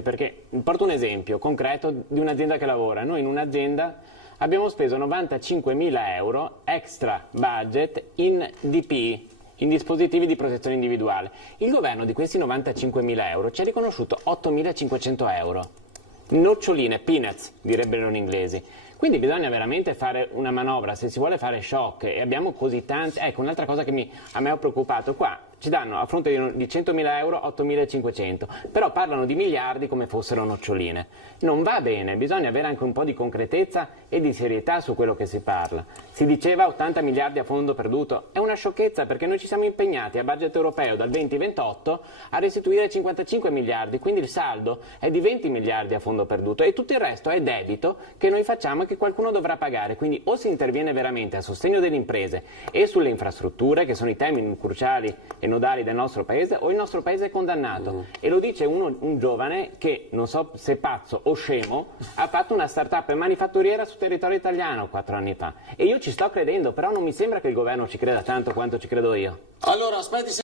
perché porto un esempio concreto di un'azienda che lavora. Noi in un'azienda abbiamo speso 95.000 euro extra budget in DP, in dispositivi di protezione individuale. Il governo di questi 95.000 euro ci ha riconosciuto 8.500 euro. Noccioline, peanuts, direbbero in inglesi. Quindi bisogna veramente fare una manovra, se si vuole fare shock e abbiamo così tanti... Ecco, un'altra cosa che a me ha preoccupato, qua ci danno a fronte di 100.000 euro 8.500, però parlano di miliardi come fossero noccioline. Non va bene, bisogna avere anche un po' di concretezza e di serietà su quello che si parla. Si diceva 80 miliardi a fondo perduto, è una sciocchezza perché noi ci siamo impegnati a budget europeo dal 2028 a restituire 55 miliardi, quindi il saldo è di 20 miliardi a fondo perduto e tutto il resto è debito che noi facciamo e che qualcuno dovrà pagare. Quindi o si interviene veramente a sostegno delle imprese e sulle infrastrutture, che sono i temi cruciali e nodali del nostro paese, o il nostro paese è condannato. E lo dice un giovane che, non so se pazzo o scemo, ha fatto una start-up manifatturiera sul territorio italiano 4 anni fa. E io ci sto credendo, però non mi sembra che il governo ci creda tanto quanto ci credo io. Allora, aspetti.